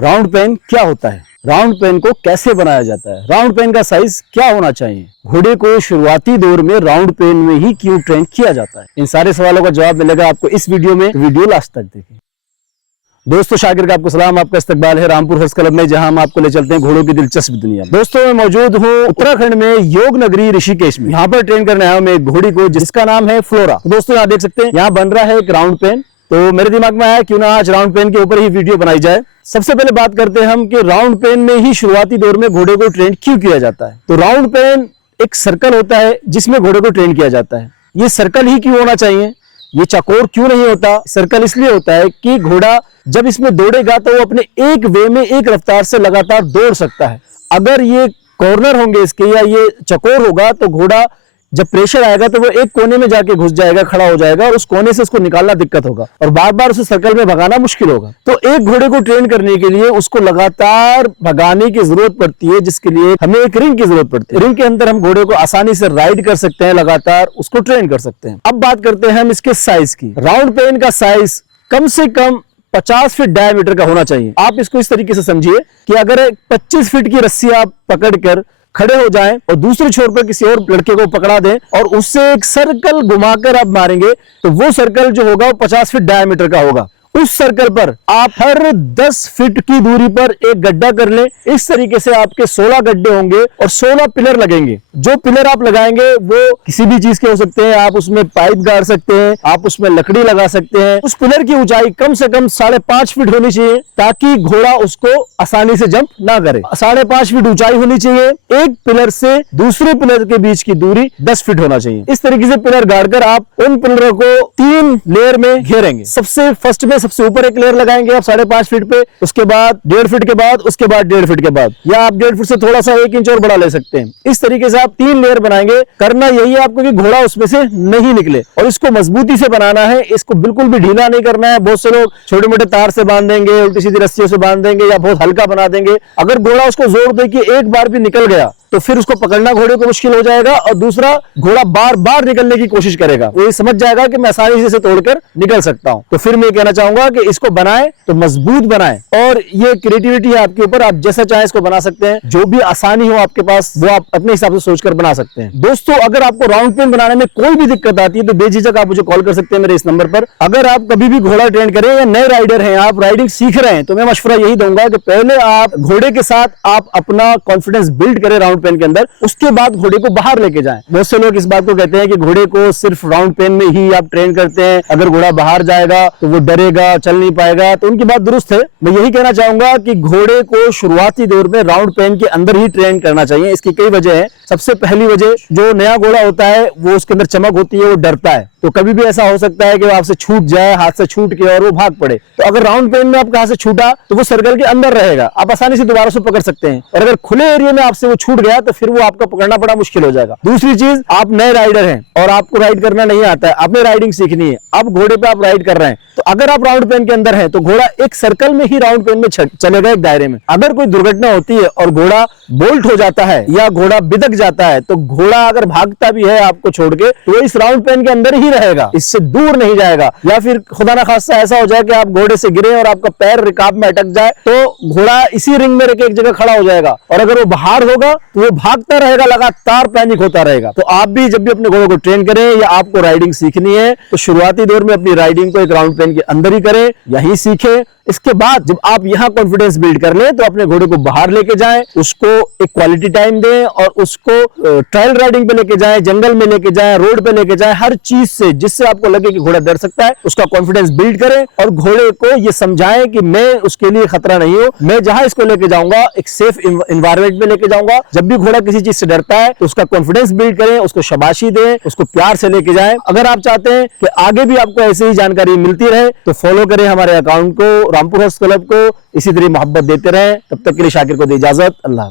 Round pen क्या होता है, राउंड पेन को कैसे बनाया जाता है, राउंड पेन का साइज क्या होना चाहिए, घोड़े को शुरुआती दौर में राउंड पेन में ही क्यों ट्रेन किया जाता है, इन सारे सवालों का जवाब मिलेगा आपको इस वीडियो में। वीडियो लास्ट तक देखें। दोस्तों शाकिर का आपको सलाम, आपका इस्तकबाल है रामपुर हर्ष क्लब में, जहां हम आपको ले चलते हैं घोड़ों की दिलचस्प दुनिया में। दोस्तों मैं मौजूद हूं उत्तराखंड में योग नगरी ऋषिकेश में। यहाँ पर ट्रेन करने आया हूं मैं एक घोड़ी को जिसका नाम है फ्लोरा। दोस्तों यहाँ देख सकते हैं यहाँ बन रहा है एक राउंड पेन। तो मेरे दिमाग में आया क्यों ना आज राउंड पेन के ऊपर ही वीडियो बनाई जाए। सबसे पहले बात करते हैं हम कि राउंड पेन में ही शुरुआती दौर में घोड़े को ट्रेन क्यों किया जाता है। तो राउंड पेन एक सर्कल होता है जिसमें घोड़े को ट्रेन किया जाता है। ये सर्कल ही क्यों होना चाहिए, ये चौकोर क्यों नहीं होता। सर्कल इसलिए होता है कि घोड़ा जब इसमें दौड़ेगा तो वो अपने एक वे में एक रफ्तार से लगातार दौड़ सकता है। अगर ये कॉर्नर होंगे इसके या ये चौकोर होगा तो घोड़ा जब प्रेशर आएगा तो वो एक कोने में जाके घुस जाएगा, खड़ा हो जाएगा और उस कोने से उसको निकालना दिक्कत होगा और बार बार उसे सर्कल में भगाना मुश्किल होगा। तो एक घोड़े को ट्रेन करने के लिए उसको लगातार भगाने की जरूरत पड़ती है, जिसके लिए हमें एक रिंग की जरूरत पड़ती है। रिंग के अंदर हम घोड़े को आसानी से राइड कर सकते हैं, लगातार उसको ट्रेन कर सकते हैं। अब बात करते हैं हम इसके साइज की। राउंड पेन का साइज कम से कम 50 फीट डायमीटर का होना चाहिए। आप इसको इस तरीके से समझिए कि अगर 25 फीट की रस्सी आप पकड़कर खड़े हो जाएं और दूसरे छोर पर किसी और लड़के को पकड़ा दें और उससे एक सर्कल घुमाकर आप मारेंगे तो वो सर्कल जो होगा वो 50 फीट डायमीटर का होगा। उस सर्कल पर आप हर 10 फीट की दूरी पर एक गड्ढा कर लें। इस तरीके से आपके 16 गड्ढे होंगे और 16 पिलर लगेंगे। जो पिलर आप लगाएंगे वो किसी भी चीज के हो सकते हैं। आप उसमें पाइप गाड़ सकते हैं, आप उसमें लकड़ी लगा सकते हैं। उस पिलर की ऊंचाई कम से कम 5.5 फीट होनी चाहिए ताकि घोड़ा उसको आसानी से जंप ना करे। 5.5 फीट ऊंचाई होनी चाहिए। एक पिलर से दूसरे पिलर के बीच की दूरी 10 फीट होना चाहिए। इस तरीके से पिलर गाड़कर आप उन पिलरों को 3 लेयर में घेरेंगे। सबसे फर्स्ट में सबसे ऊपर एक लेयर लगाएंगे आप 5.5 फीट पे, उसके बाद 1.5 फीट के बाद, उसके बाद 1.5 फीट के बाद, या आप 1.5 फीट से थोड़ा सा 1 इंच और बढ़ा ले सकते हैं। इस तरीके से आप 3 लेयर बनाएंगे। करना यही है आपको कि घोड़ा उसमें से नहीं निकले और इसको मजबूती से बनाना है। इसको बिल्कुल भी ढीला नहीं करना है। बहुत से लोग छोटे मोटे तार से बांध देंगे, उल्टी सीधी रस्सियों से बांध देंगे या बहुत हल्का बना देंगे। अगर घोड़ा उसको जोर दे कि एक बार भी निकल गया तो फिर उसको पकड़ना घोड़े को मुश्किल हो जाएगा और दूसरा घोड़ा बार बार निकलने की कोशिश करेगा। वो ये समझ जाएगा कि मैं आसानी से इसे तोड़कर निकल सकता हूं। तो फिर मैं कहना चाहूंगा कि इसको बनाएं तो मजबूत बनाएं और ये क्रिएटिविटी है आपके ऊपर, आप जैसा चाहें इसको बना सकते हैं। जो भी आसानी हो आपके पास वो आप अपने हिसाब से सोचकर बना सकते हैं। दोस्तों अगर आपको राउंड पेन बनाने में कोई भी दिक्कत आती है तो बेझिझक आप मुझे कॉल कर सकते हैं मेरे इस नंबर पर। अगर आप कभी भी घोड़ा ट्रेन करें या नए राइडर हैं, आप राइडिंग सीख रहे हैं, तो मैं मशवरा यही दूंगा कि पहले आप घोड़े के साथ आप अपना कॉन्फिडेंस बिल्ड करें राउंड पेन के अंदर, उसके बाद घोड़े को बाहर लेके जाएं। बहुत से लोग इस बात को कहते हैं कि घोड़े को सिर्फ राउंड पेन में ही आप ट्रेन करते हैं, अगर घोड़ा बाहर जाएगा तो वो डरेगा, चल नहीं पाएगा। तो उनकी बात दुरुस्त है। मैं यही कहना चाहूंगा कि घोड़े को शुरुआती दौर में राउंड पेन के अंदर ही ट्रेन करना चाहिए। इसकी कई वजह है। सबसे पहली वजह, जो नया घोड़ा होता है वो उसके अंदर चमक होती है, वो डरता है। तो कभी भी ऐसा हो सकता है कि वो आपसे छूट जाए, हाथ से छूट के और वो भाग पड़े। तो अगर राउंड पेन में आपका हाथ से छूटा तो वो सर्कल के अंदर रहेगा, आप आसानी से दोबारा से पकड़ सकते हैं। और अगर खुले एरिया में आपसे वो छूट गया तो फिर वो आपका पकड़ना बड़ा मुश्किल हो जाएगा। दूसरी चीज, आप नए राइडर हैं और आपको राइड करना नहीं आता है, आपने राइडिंग सीखनी है, अब घोड़े पे आप राइड कर रहे हैं, तो अगर आप राउंड पेन के अंदर हैं तो घोड़ा एक सर्कल में ही राउंड पेन में चलेगा, एक दायरे में। अगर कोई दुर्घटना होती है और घोड़ा बोल्ट हो जाता है या घोड़ा बिदक जाता है तो घोड़ा अगर भागता भी है आपको छोड़ के तो वो इस राउंड पेन के अंदर ही रहेगा, इससे दूर नहीं जाएगा। या फिर खुदा ना खास्ता ऐसा हो जाए कि आप घोड़े से गिरे और आपका पैर रिकाब में अटक जाए तो घोड़ा इसी रिंग में रख के एक जगह खड़ा हो जाएगा और अगर वो बाहर होगा तो वो भागता रहेगा, लगातार पैनिक होता रहेगा। तो आप भी जब भी अपने घोड़े को ट्रेन करें या आपको राइडिंग सीखनी है तो शुरुआती दौर में अपनी राइडिंग को एक राउंड पेन के अंदर ही करें, यही सीखें। इसके बाद जब आप यहाँ कॉन्फिडेंस बिल्ड कर लें तो अपने घोड़े को बाहर लेके जाएं, उसको एक क्वालिटी टाइम दें और उसको ट्रायल राइडिंग पे लेके जाएं, जंगल में लेके जाएं, रोड पे लेके जाएं, हर चीज से जिससे आपको लगे कि घोड़ा डर सकता है उसका कॉन्फिडेंस बिल्ड करें और घोड़े को ये समझाएं कि मैं उसके लिए खतरा नहीं हूं, मैं जहां इसको लेके जाऊंगा एक सेफ एनवायरमेंट में लेके जाऊंगा। जब भी घोड़ा किसी चीज से डरता है तो उसका कॉन्फिडेंस बिल्ड करें, उसको शाबाशी दें, उसको प्यार से लेके जाएं। अगर आप चाहते हैं कि आगे भी आपको ऐसी ही जानकारी मिलती रहे तो फॉलो करें हमारे अकाउंट को, रामपुर हर्ष क्लब को, इसी तरह मोहब्बत देते रहें। तब तक के लिए शाकिर को दे इजाजत। अल्लाह।